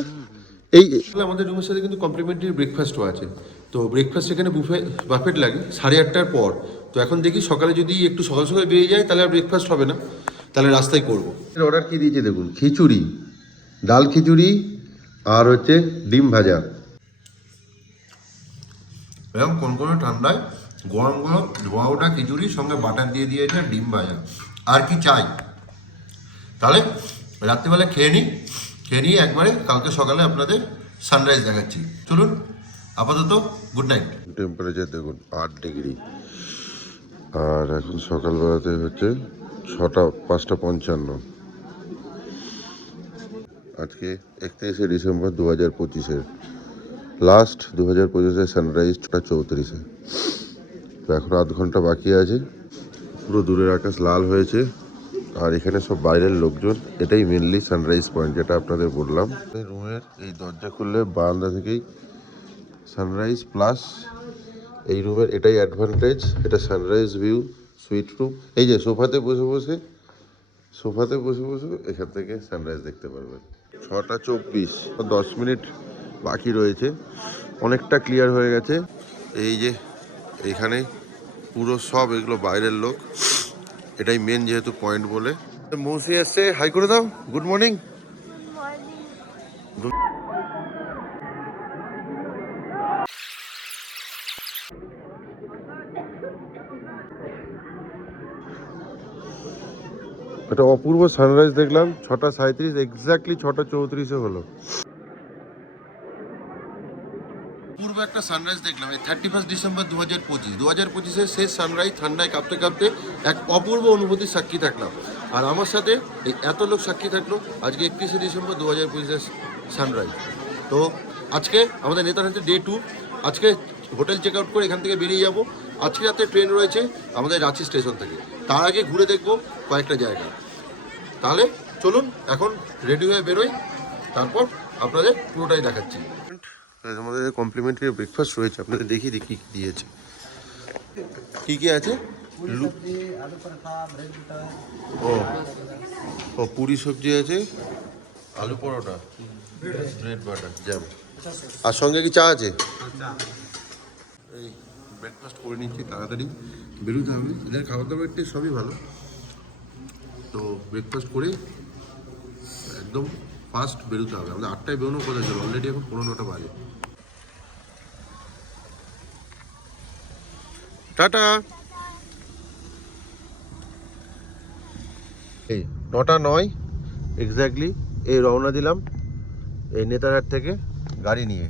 এই আমাদের রুমের সাথে কিন্তু কমপ্লিমেন্টারি ব্রেকফাস্টও আছে। তো ব্রেকফাস্ট এখানে বাফেট লাগে 8:30টার পর। তো এখন দেখি সকালে যদি একটু সকাল সকাল বেরিয়ে যায় তাহলে আর ব্রেকফাস্ট হবে না, তাহলে রাস্তায় করবো। অর্ডার কি দিয়েছে দেখুন, খিচুড়ি, ডাল খিচুড়ি আর হচ্ছে ডিম ভাজা। এরকম কোন ঠান্ডায় গরম গরম ধোয়া ওঠা খিচুড়ি সঙ্গে বাটার দিয়ে দিয়েছে, ডিম ভাজা, আর কি চাই? তাহলে রাত্রিবেলা খেয়ে নিয়ে একবারে কালকে সকালে আপনাদের সানরাইজ দেখাচ্ছি। চলুন, আপাতত গুড নাইট। টেম্পারেচার দেখুন 8 ডিগ্রি, আর এখন সকালবেলাতে হচ্ছে 5:55। আজকে 31শে ডিসেম্বর 2025-এর লাস্ট 2025-এর সানরাইজ 34-এ। তো এখন আধ ঘন্টা বাকি আছে। পুরো দূরের আকাশ লাল হয়েছে, আর এখানে সব বাইরের লোকজন। এটাই মেনলি সানরাইজ পয়েন্ট, যেটা আপনাদের বললাম। রুমের এই দরজা খুললে বারান্দা থেকেই সানরাইজ, প্লাস এই রুমের এটাই অ্যাডভান্টেজ, এটা সানরাইজ ভিউ সুইট রুম। এই যে সোফাতে বসে বসে এখান থেকে সানরাইজ দেখতে পারবেন। 6:24, 10 মিনিট বাকি রয়েছে, অনেকটা ক্লিয়ার হয়ে গেছে। এই যে এইখানে পুরো সব এগুলো বাইরের লোক, এটাই মেন যেহেতু পয়েন্ট বলে। মৌসি আসছে, হাই করে দাও, গুড মর্নিং। এটা অপূর্ব সানরাইজ দেখলাম 6:37, এক্স্যাক্টলি 6:34-এ হলো। পূর্ব একটা সানরাইজ দেখলাম 31 ডিসেম্বর 2025-এর শেষ সানরাইজ। ঠান্ডায় কাঁপতে কাঁপতে এক অপূর্ব অনুভূতির সাক্ষী থাকলাম, আর আমার সাথে এই এত লোক সাক্ষী থাকলো আজকে 31শে ডিসেম্বর 2025-এর সানরাইজ। তো আজকে আমাদের নেতারহাটে ডে 2। আজকে হোটেল চেক আউট করে এখান থেকে বেরিয়ে যাব। আজকে রাতে ট্রেন রয়েছে আমাদের রাঁচি স্টেশন থেকে, তার আগে ঘুরে দেখবো কয়েকটা জায়গা। তাহলে চলুন এখন রেডি হয়ে বেরোই, তারপর আপনাদের পুরোটাই দেখাচ্ছি। আমাদের কমপ্লিমেন্টারি ব্রেকফাস্ট রয়েছে, আপনাদের দেখিয়ে দেখি কী দিয়েছে। কী কী আছে? ও পুরি সবজি আছে, আলু পরোটা, ব্রেড বাটার, জ্যাম, আর সঙ্গে কি চা আছে? এই ব্রেকফাস্ট করে নিচ্ছি, তাড়াতাড়ি বেরোতে হবে। এদের খাবার দাবার সবই ভালো, তো ব্রেকফাস্ট করে একদম ফাস্ট বেরোতে হবে। আমাদের 8টায় বেরোনোর কথা ছিল, অলরেডি এখন 9:15 বাজে। টাটা। এই 9:09 এক্স্যাক্টলি এই রওনা দিলাম এই নেতারহাট থেকে গাড়ি নিয়ে।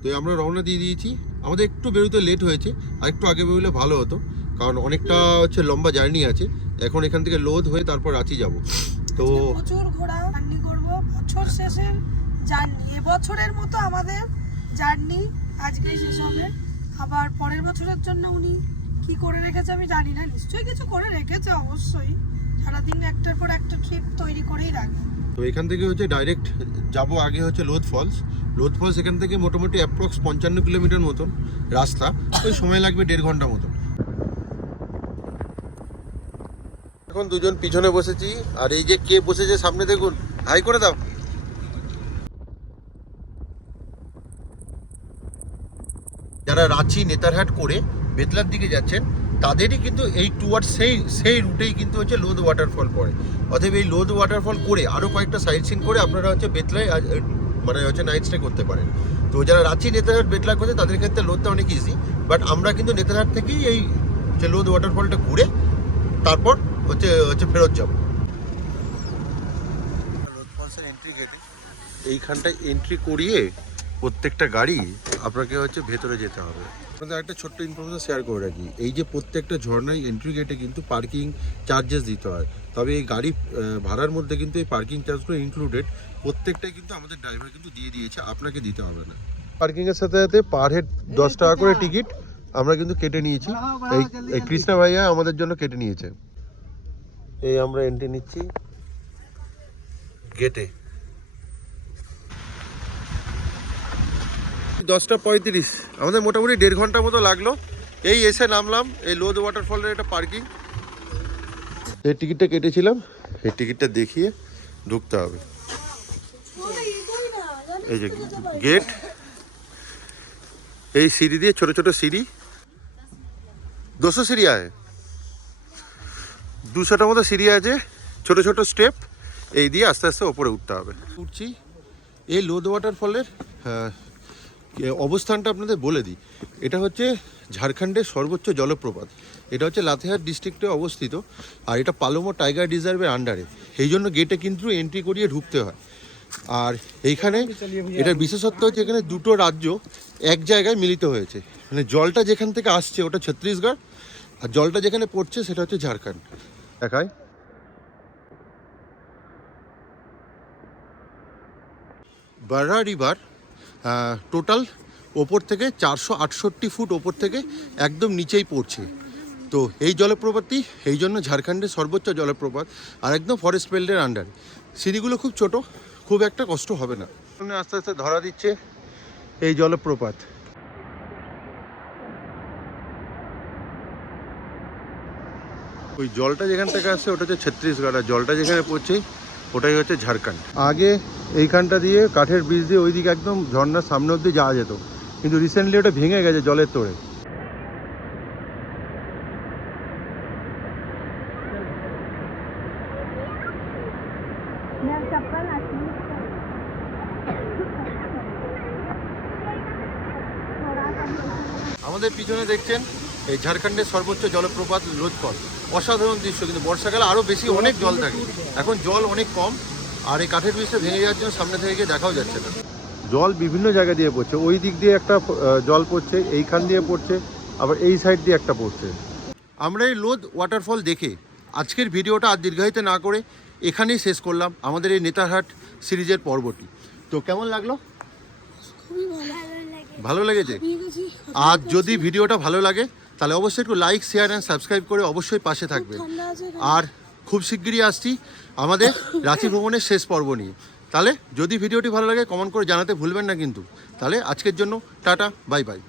তো আমরা রওনা দিয়ে দিয়েছি। আমাদের একটু বেরোতে লেট হয়েছে, আর একটু আগে বেরোলে ভালো হতো, কারণ অনেকটা হচ্ছে লম্বা জার্নি আছে। এখন এখান থেকে লোদ হয়ে তারপর রাঁচি যাব। তো প্রচুর ঘোরা জার্নি করবো, বছর শেষের জার্নি। এবছরের মতো আমাদের জার্নি আজকেই শেষ হবে। আবার পরের বছরের জন্য উনি কি করে রেখেছে আমি জানি না, নিশ্চয়ই কিছু করে রেখেছে অবশ্যই, সারাদিন একটার পর একটা ট্রিপ তৈরি করেই রাখবো। তো এখান থেকে হচ্ছে ডাইরেক্ট যাব আগে হচ্ছে লোধ ফলস। লোধ ফলস এখান থেকে মোটামুটি অ্যাপ্রক্স 55 কিলোমিটার মতন রাস্তা, ওই সময় লাগবে 1.5 ঘন্টা মতন। এখন দুজন পিছনে বসেছি, আর এই যে কে বসেছে সামনে দেখুন, হাই করে দাও। যারা রাঁচি নেতারহাট করে বেতলার দিকে যাচ্ছেন তাদেরই কিন্তু এই টুয়ার্ডস সেই রুটেই কিন্তু হচ্ছে লোধ ওয়াটারফল পড়ে। অতএব এই লোধ ওয়াটারফল করে আরও কয়েকটা সাইট সিন করে আপনারা হচ্ছে বেতলায় মানে হচ্ছে নাইট স্টে করতে পারেন। তো যারা রাঁচি নেতারহাট বেতলা করছে তাদের ক্ষেত্রে লোধটা অনেক ইজি, বাট আমরা কিন্তু নেতারহাট থেকেই এই যে লোধ ওয়াটারফলটা ঘুরে তারপর হচ্ছে ফেরত যাব। লোধ ফলসের এন্ট্রি গেটে এইখানটায় এন্ট্রি করিয়ে প্রত্যেকটা গাড়ি আপনাকে হচ্ছে ভেতরে যেতে হবে। আপনাদের একটা ছোট্ট ইনফরমেশন শেয়ার করে রাখি, এই যে প্রত্যেকটা ঝর্ণায় এন্ট্রি গেটে কিন্তু পার্কিং চার্জেস দিতে হয়, তবে এই গাড়ি ভাড়ার মধ্যে কিন্তু এই পার্কিং চার্জগুলো ইনক্লুডেড। প্রত্যেকটাই কিন্তু আমাদের ড্রাইভার কিন্তু দিয়ে দিয়েছে, আপনাকে দিতে হবে না। পার্কিংয়ের সাথে সাথে পার হেড 10 টাকা করে টিকিট আমরা কিন্তু কেটে নিয়েছি। এই কৃষ্ণা ভাইয়া আমাদের জন্য কেটে নিয়েছে। এই আমরা এন্ট্রি নিচ্ছি গেটে। 10:35, আমাদের মোটামুটি 1.5 ঘন্টার মতো লাগলো। এই এসে নামলাম এই লোধ ওয়াটারফলের একটা পার্কিং। এই টিকিটটা কেটেছিলাম, এই টিকিটটা দেখিয়ে ঢুকতে হবে। এই যে গেট, এই সিঁড়ি দিয়ে ছোট ছোট সিঁড়ি, 200 সিঁড়ি আছে, 200টার মতো সিঁড়ি আছে, ছোট ছোট স্টেপ, এই দিয়ে আস্তে আস্তে ওপরে উঠতে হবে। উঠছি। এই লোধ ওয়াটারফলের অবস্থানটা আপনাদের বলে দিই, এটা হচ্ছে ঝাড়খণ্ডের সর্বোচ্চ জলপ্রপাত। এটা হচ্ছে লাতেহার ডিস্ট্রিক্টে অবস্থিত, আর এটা পালোমো টাইগার রিজার্ভের আন্ডারে। এই জন্য গেটে কিন্তু এন্ট্রি করিয়ে ঢুকতে হয়। আর এইখানে এটার বিশেষত্ব হচ্ছে এখানে দুটো রাজ্য এক জায়গায় মিলিত হয়েছে, মানে জলটা যেখান থেকে আসছে ওটা ছত্তিশগড়, আর জলটা যেখানে পড়ছে সেটা হচ্ছে ঝাড়খণ্ড। দেখায় বাররা রিভার টোটাল ওপর থেকে 468 ফুট ওপর থেকে একদম নিচেই পড়ছে। তো এই জলপ্রপাতই এই জন্য ঝাড়খণ্ডের সর্বোচ্চ জলপ্রপাত, আর একদম ফরেস্ট বেল্টের আন্ডারে। সিঁড়িগুলো খুব ছোট, খুব একটা কষ্ট হবে না। আস্তে আস্তে ধরা দিচ্ছে এই জলপ্রপাত। ওই জলটা যেখান থেকে আসছে ওটা হচ্ছে ছত্তিশগড়, আর জলটা যেখানে পড়ছে ওটাই হচ্ছে ঝাড়খণ্ড। আগে এইখানটা দিয়ে কাঠের ব্রিজ দিয়ে ওইদিকে একদম ঝর্ণার সামনে অব্দি যাওয়া যেত, কিন্তু রিসেন্টলি ওটা ভেঙে গেছে জলের তোড়ে। আমাদের পিছনে দেখছেন এই ঝাড়খণ্ডের সর্বোচ্চ জলপ্রপাত লোধ ফল। অসাধারণ দৃশ্য, কিন্তু বর্ষাকালে আরও বেশি অনেক জল থাকে, এখন জল অনেক কম। আর এই কাঠের ব্রিজটা ভেঙে যাওয়ার জন্য সামনে থেকে গিয়ে দেখাও যাচ্ছে না। জল বিভিন্ন জায়গা দিয়ে পড়ছে, ওই দিক দিয়ে একটা জল পড়ছে, এইখান দিয়ে পড়ছে, আবার এই সাইড দিয়ে একটা পড়ছে। আমরা এই লোধ ওয়াটারফল দেখে আজকের ভিডিওটা আর দীর্ঘায়িত না করে এখানেই শেষ করলাম আমাদের এই নেতারহাট সিরিজের পর্বটি। তো কেমন লাগলো? খুবই ভালো লেগেছে। আর যদি ভিডিওটা ভালো লাগে তাহলে অবশ্যই একটু লাইক, শেয়ার অ্যান্ড সাবস্ক্রাইব করে অবশ্যই পাশে থাকবেন। আর খুব শিগগিরই আসছি আমাদের রাঁচি ভ্রমণের শেষ পর্ব নিয়ে। তাহলে যদি ভিডিওটি ভালো লাগে কমেন্ট করে জানাতে ভুলবেন না কিন্তু। তাহলে আজকের জন্য টাটা, বাই বাই।